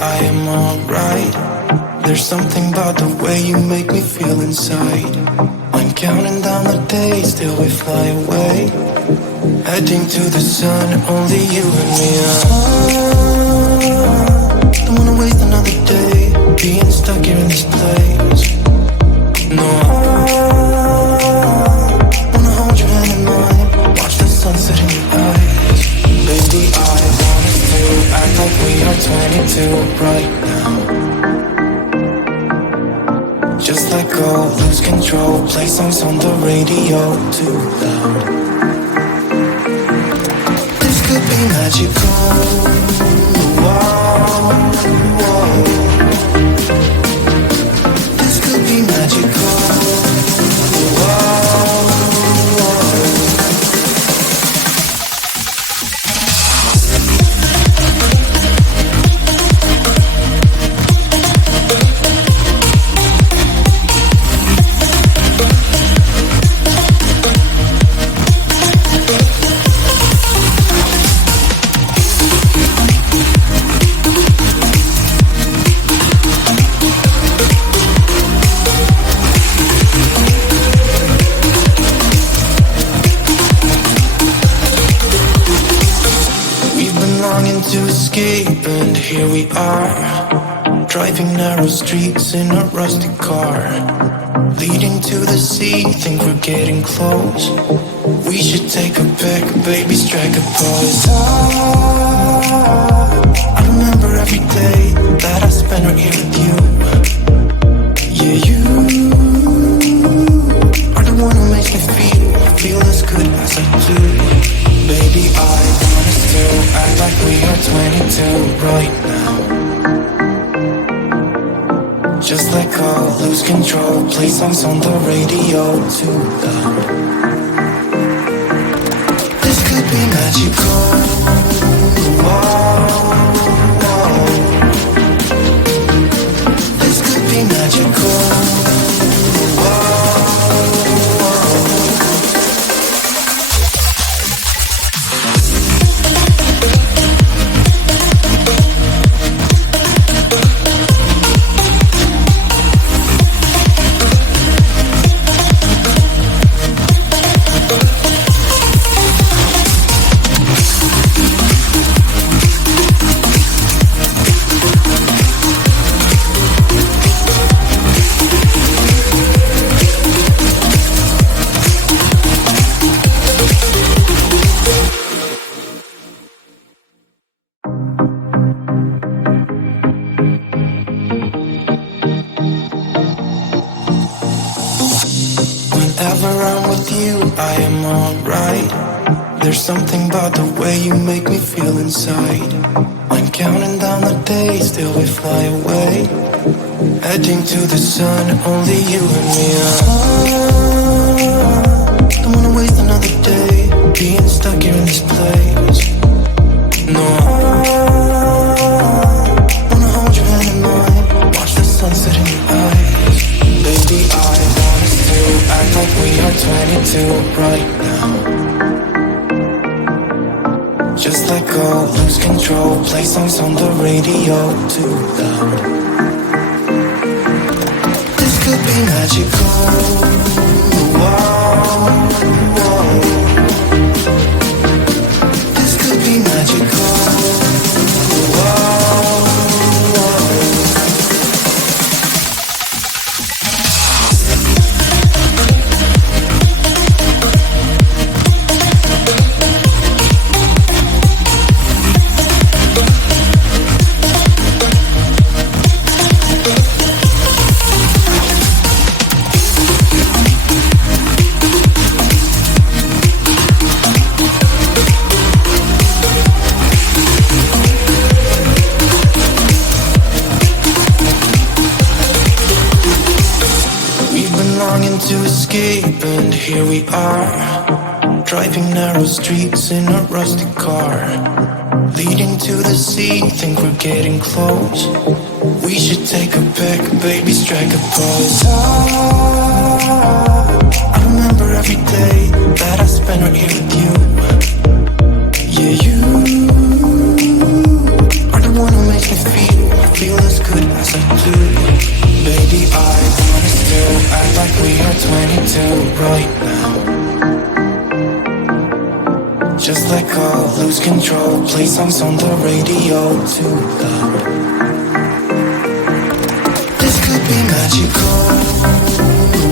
I am alright. There's something about the way you make me feel inside. I'm counting down the days till we fly away, heading to the sun, only you and me. Don't wanna waste another day being stuck here in this place. No, wanna hold your hand in mine, watch the sunset in your eyes. Baby, I want us to act like we are 22 right now. Just let go, lose control, play songs on the radio too loud. This could be magical. Whoa, whoa. This could be magical. Whoa, to escape, and here we are, driving narrow streets in a rusty car, leading to the sea, think we're getting close. We should take a pic, baby, strike a pose. I remember every day that I spent right here with you. Yeah, you are the one who makes me feel as good as I do. Baby, I want us to act like we are 22 right now. Just let go, lose control, play songs on the radio too loud. This could be magical. Whoa, whoa. This could be magical. Whoa. Whenever I'm with you, I am alright. There's something about the way you make me feel inside. I'm counting down the days till we fly away, heading to the sun, only you and me. Don't wanna waste another day being stuck here in this place. No, wanna hold your hand in mine, watch the sunset in your eyes. Baby, I want us to act like we are 22 right now. Just let go, lose control, play songs on the radio too loud. This could be magical. Whoa, whoa. This could be magical. Whoa. To escape, and here we are, driving narrow streets in a rusty car, leading to the sea, think we're getting close. We should take a pic, baby, strike a pose. I remember every day that I spent right here with you. Yeah, you are the one who makes me right now. Just let go, lose control, play songs on the radio too loud. This could be magical.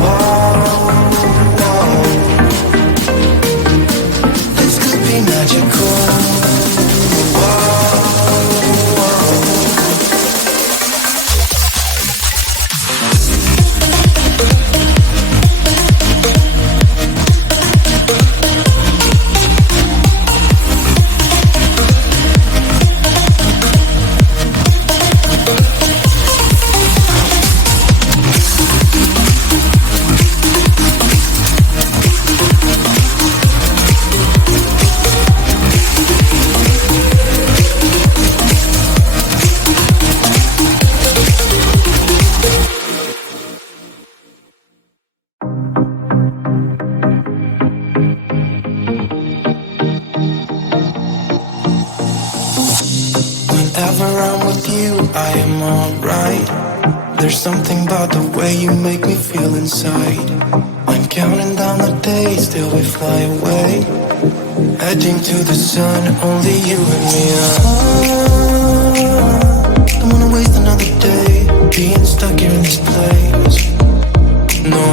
Whoa, whoa. This could be magical. Whoa, whoa. Whenever I'm with you, I am alright. There's something about the way you make me feel inside. I'm counting down the days till we fly away, heading to the sun, only you and me. Don't wanna waste another day being stuck here in this place. No,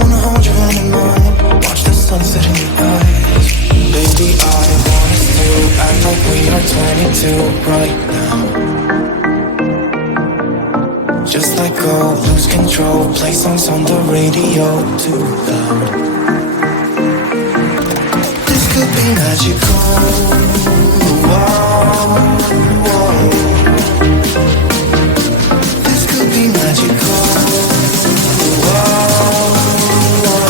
wanna hold your hand in mine, watch the sunset in your eyes. Baby, I want us to act like we are 22 right now. Just let go, lose control, play songs on the radio too loud. This could be magical. Whoa, whoa. This could be magical. Whoa, whoa.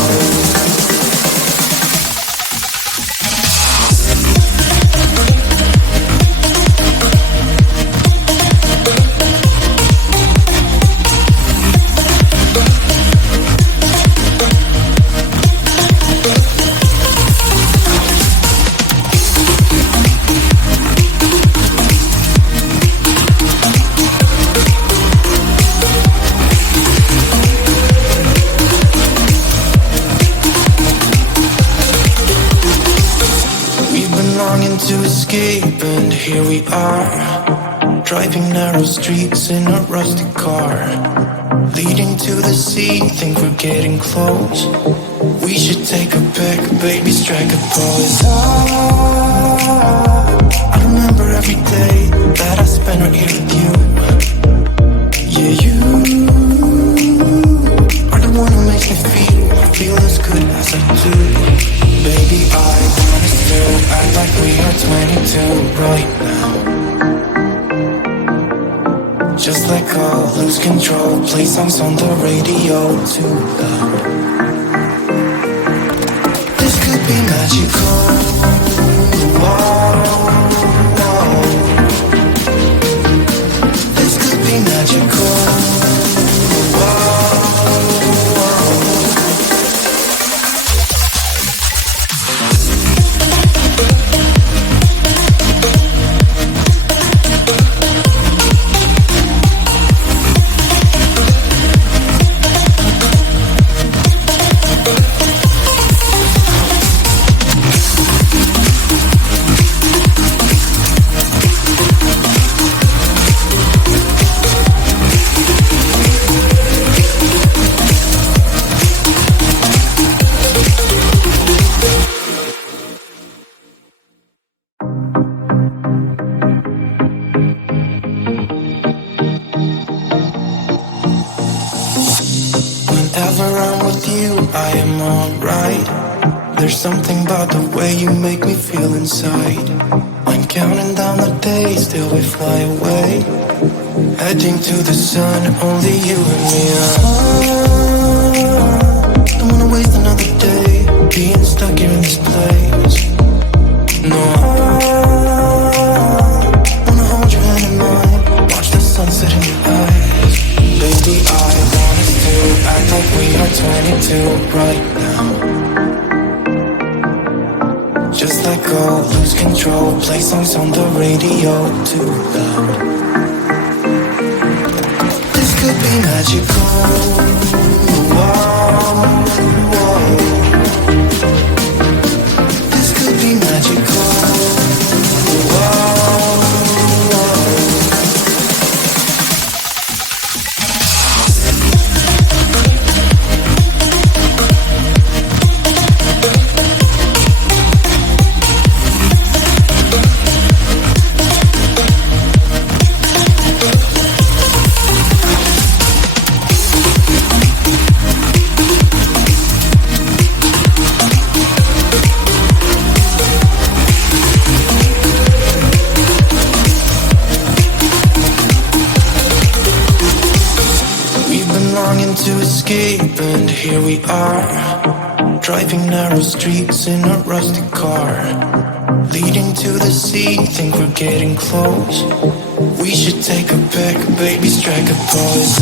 To escape, and here we are, driving narrow streets in a rusty car, leading to the sea. Think we're getting close. We should take a pic, baby, strike a pose. I remember every day that I spent right here with you. Yeah, you are the one who makes me feel as good as I do. Baby, I want us to act like we are 22 right now. Just let go, lose control, play songs on the radio too loud. This could be magical. Whoa, whoa. This could be magical. Whoa, whoa. Whenever I'm with you, I am alright. There's something about the way you make me feel inside. I'm counting down the days till we fly away, heading to the sun, only you and me. Don't wanna waste another day being stuck here in this place. No, wanna hold your hand in mine, watch the sunset in your eyes. Baby, I want us to act like we are 22 right now. Just let go, lose control, play songs on the radio too loud. This could be magical. Whoa. escape, and here we are, driving narrow streets in a rusty car, leading to the sea. Think we're getting close. We should take a pic, baby, strike a pose.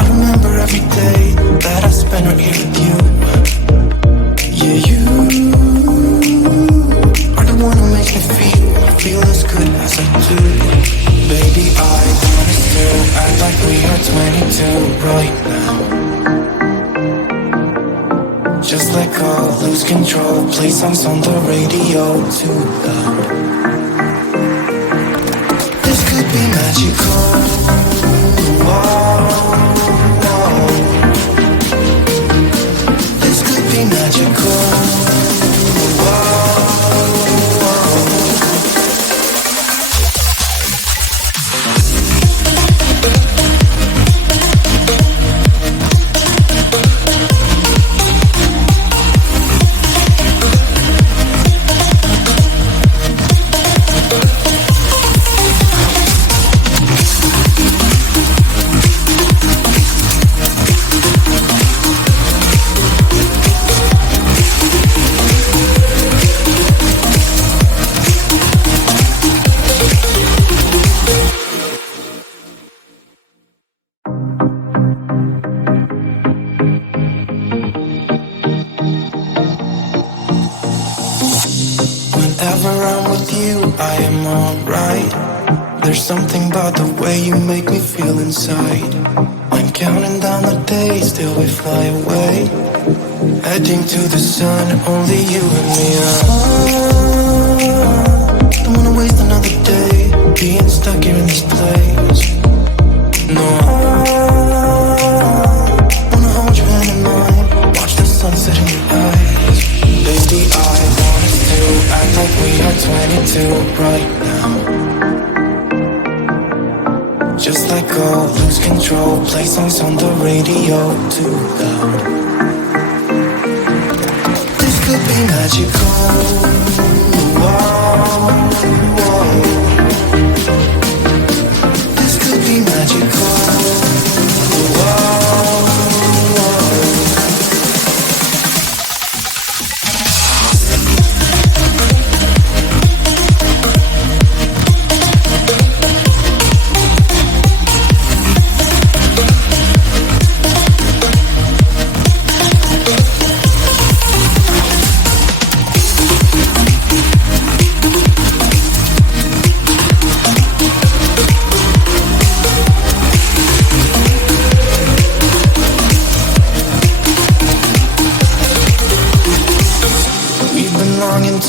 I remember every day that I spent right here with you. Yeah, you are the one who makes me feel as good as I do. Baby, I wanna still act like we are 22 right now. Just let go, lose control, play songs on the radio too loud. This could be magical. Whoa, whoa. This could be magical. Whoa, whenever I'm with you, I am alright. There's something about the way you make me feel inside. I'm counting down the days till we fly away, heading to the sun, only you and me. Don't wanna waste another day being stuck here in this place. No, wanna hold your hand in mine, watch the sunset in your eyes. Baby, I want us to act like we are 22 right now. Just let go, lose control, play songs on the radio too loud. This could be magical. Whoa, whoa. This could be magical. Whoa, whoa.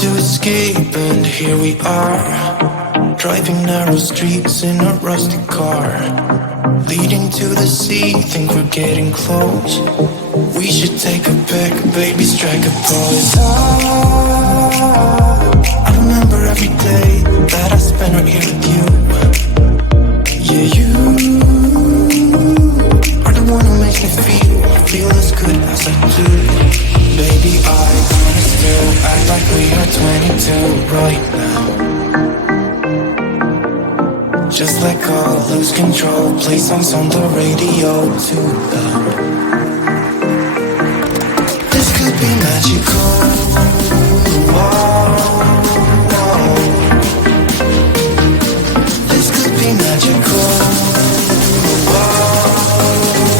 To escape, and here we are, driving narrow streets in a rusty car, leading to the sea. Think we're getting close. We should take a pic, baby, strike a pose. I remember every day that I spent right here with you. Yeah, you are the one who makes me feel as good as I do. Baby, I wanna still act like we are 22 right now. Just let go, lose control, play songs on the radio too loud. This could be magical. Whoa, whoa. This could be magical. Whoa,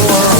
whoa.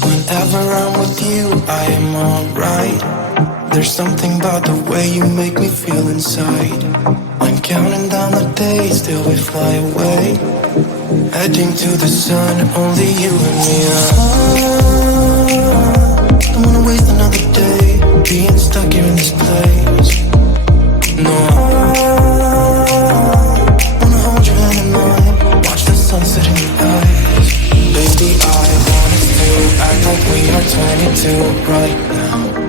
Whenever I'm with you, I am alright. There's something about the way you make me feel inside. I'm counting down the days till we fly away, heading to the sun, only you and me. in this place. No, I wanna hold your hand in mine, watch the sunset in your eyes. Baby, I want us to act like we are 22 right now.